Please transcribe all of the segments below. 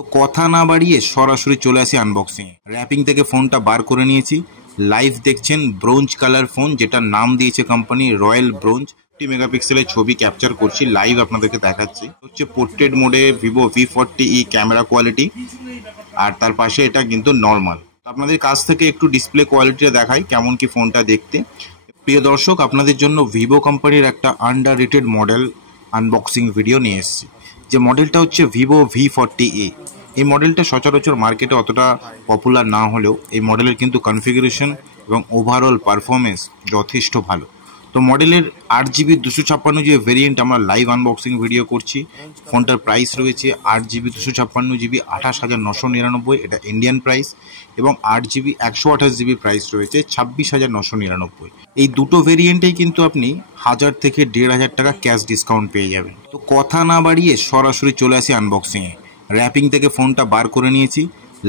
তো কথা না বাড়িয়ে সরাসরি চলে আসি আনবক্সিং এ। র্যাপিং থেকে ফোনটা বার করে নিয়েছি। লাইভ দেখছেন ব্রোঞ্জ কালার ফোন, যেটা নাম দিয়েছে কোম্পানি রয়্যাল ব্রোঞ্জ। 50 মেগাপিক্সেলের ছবি ক্যাপচার করছি, লাইভ আপনাদেরকে দেখাচ্ছি। হচ্ছে পোর্ট্রেট মোডে ভিভো V40e ক্যামেরা কোয়ালিটি, আর তার পাশে এটা কিন্তু নর্মাল। আপনাদের কাছ থেকে একটু ডিসপ্লে কোয়ালিটিটা দেখাই কেমন কি ফোনটা দেখতে। প্রিয় দর্শক, আপনাদের জন্য ভিভো কোম্পানির একটা আন্ডাররেটেড মডেল আনবক্সিং ভিডিও নিয়ে এসেছি। যে মডেলটা হচ্ছে ভিভো V40e। এই মডেলটা সচরাচর মার্কেটে অতটা পপুলার না হলেও এই মডেলের কিন্তু কনফিগারেশন এবং ওভারঅল পারফরমেন্স যথেষ্ট ভালো। তো মডেলের 8GB 256 যে ভেরিয়েন্ট আমরা লাইভ আনবক্সিং ভিডিও করছি, ফোনটার প্রাইস রয়েছে 8GB 256GB 28,999, এটা ইন্ডিয়ান প্রাইস, এবং 8GB 128GB প্রাইস রয়েছে 26,999। এই দুটো ভেরিয়েন্টেই কিন্তু আপনি 1000 থেকে 1500 টাকা ক্যাশ ডিসকাউন্ট পেয়ে যাবেন। তো কথা না বাড়িয়ে সরাসরি চলে আসি আনবক্সিংয়ে। র্যাপিং থেকে ফোনটা বার করে নিয়েছি।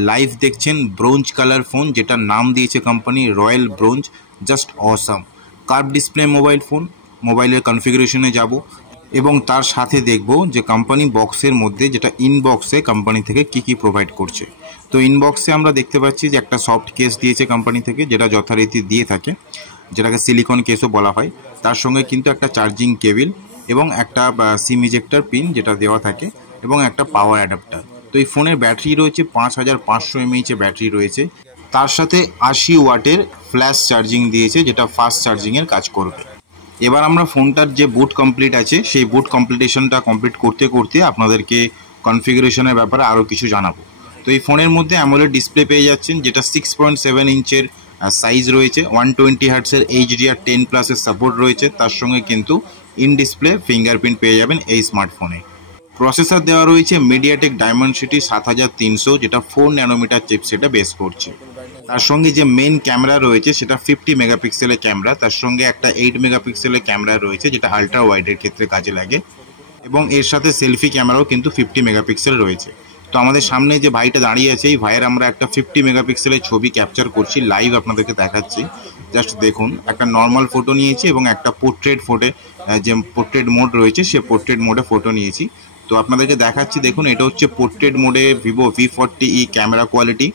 লাইভ দেখছেন ব্রোঞ্জ কালার ফোন, যেটা নাম দিয়েছে company royal bronze. Just awesome curve display mobile phone. মোবাইলের কনফিগারেশনে যাব এবং তার সাথে দেখব যে কোম্পানি বক্সের মধ্যে, যেটা ইনবক্সে কোম্পানি থেকে কি প্রোভাইড করছে। তো ইনবক্সে আমরা দেখতে পাচ্ছি যে একটা সফট কেস দিয়েছে কোম্পানি থেকে, যেটা যথারীতি দিয়ে থাকে, যেটাকে সিলিকন কেসও বলা হয়। তার সঙ্গে কিন্তু একটা চার্জিং কেবিল এবং একটা সিম ইজেক্টর পিন যেটা দেওয়া থাকে, এবং একটা পাওয়ার অ্যাডাপ্টার। তো এই ফোনের ব্যাটারি রয়েছে 5500 mAh ব্যাটারি রয়েছে। তার সাথে 80 ওয়াটের ফ্ল্যাশ চার্জিং দিয়েছে, যেটা ফাস্ট চার্জিংয়ের কাজ করবে। এবার আমরা ফোনটার যে বুট কমপ্লিট আছে সেই বুট কমপ্লিটেশনটা কমপ্লিট করতে করতে আপনাদেরকে কনফিগারেশনের ব্যাপারে আরও কিছু জানাবো। তো এই ফোনের মধ্যে অ্যামোলেড ডিসপ্লে পেয়ে যাচ্ছেন, যেটা 6.7 ইঞ্চের সাইজ রয়েছে। 120 হার্টসের HDR10+ সাপোর্ট রয়েছে। তার সঙ্গে কিন্তু ইন ডিসপ্লে ফিঙ্গারপ্রিন্ট পেয়ে যাবেন এই স্মার্টফোনে। প্রসেসর দেওয়া রয়েছে মিডিয়াটেক ডায়মন্ডসিটি 7300, যেটা 4 ন্যানোমিটার চিপসেটে বেস করছে। তার সঙ্গে যে মেন ক্যামেরা রয়েছে সেটা 50 মেগাপিক্সেলের ক্যামেরা। তার সঙ্গে একটা 8 মেগাপিক্সেলের ক্যামেরা রয়েছে, যেটা আলট্রা ওয়াইডের ক্ষেত্রে কাজে লাগে, এবং এর সাথে সেলফি ক্যামেরাও কিন্তু 50 মেগাপিক্সেল রয়েছে। তো আমাদের সামনে যে ভাইটা দাঁড়িয়ে আছে, এই ভাইয়ের আমরা একটা 50 মেগাপিক্সেলের ছবি ক্যাপচার করছি, লাইভ আপনাদেরকে দেখাচ্ছি। জাস্ট দেখুন, একটা নর্মাল ফটো নিয়েছি এবং একটা পোর্ট্রেট যে পোর্ট্রেট মোড রয়েছে সে পোর্ট্রেট মোডে ফটো নিয়েছি। তো আপনাদেরকে দেখাচ্ছি, দেখুন এটা হচ্ছে পোর্ট্রেট মোডে ভিভো V40e ক্যামেরা কোয়ালিটি,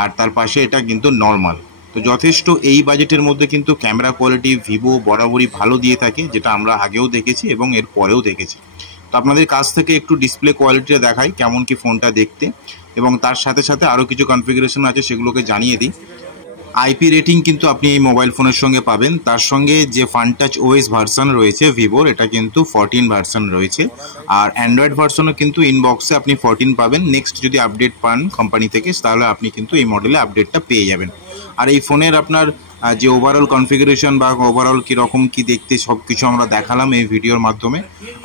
আর তার পাশে এটা কিন্তু নর্মাল। তো যথেষ্ট এই বাজেটের মধ্যে কিন্তু ক্যামেরা কোয়ালিটি ভিভো বরাবরই ভালো দিয়ে থাকে, যেটা আমরা আগেও দেখেছি এবং এর পরেও দেখেছি। তো আপনাদের কাছ থেকে একটু ডিসপ্লে কোয়ালিটিটা দেখাই কেমন কি ফোনটা দেখতে, এবং তার সাথে সাথে আরও কিছু কনফিগারেশন আছে সেগুলোকে জানিয়ে দিই। আইপি রেটিং কিন্তু আপনি এই মোবাইল ফোনের সঙ্গে পাবেন। তার সঙ্গে যে ফানটাচ ওএস ভার্সন রয়েছে ভিভোর, এটা কিন্তু 14 ভার্সন রয়েছে, আর অ্যান্ড্রয়েড ভার্সনও কিন্তু ইনবক্সে আপনি 14 পাবেন। নেক্সট যদি আপডেট পান কোম্পানি থেকে, তাহলে আপনি কিন্তু এই মডেলে আপডেটটা পেয়ে যাবেন। আর এই ফোনের আপনার যে ওভারঅল কনফিগারেশন বা ওভারঅল কীরকম কি দেখতে, সব কিছু আমরা দেখালাম এই ভিডিওর মাধ্যমে।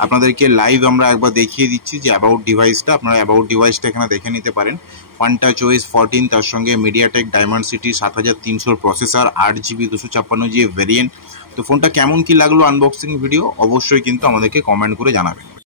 আপনাদেরকে লাইভ আমরা একবার দেখিয়ে দিচ্ছি যে অ্যাবাউট ডিভাইসটা, আপনারা অ্যাবাউট ডিভাইসটা এখানে দেখে নিতে পারেন। ফানটাচ ওএস 14, তার সঙ্গে MediaTek ডায়মন্ডসিটি 7300 processor, 8GB 256GB variant. তো ফোনটা কেমন কি লাগলো আনবক্সিং ভিডিও অবশ্যই কিন্তু আমাদেরকে কমেন্ট করে জানাবেন।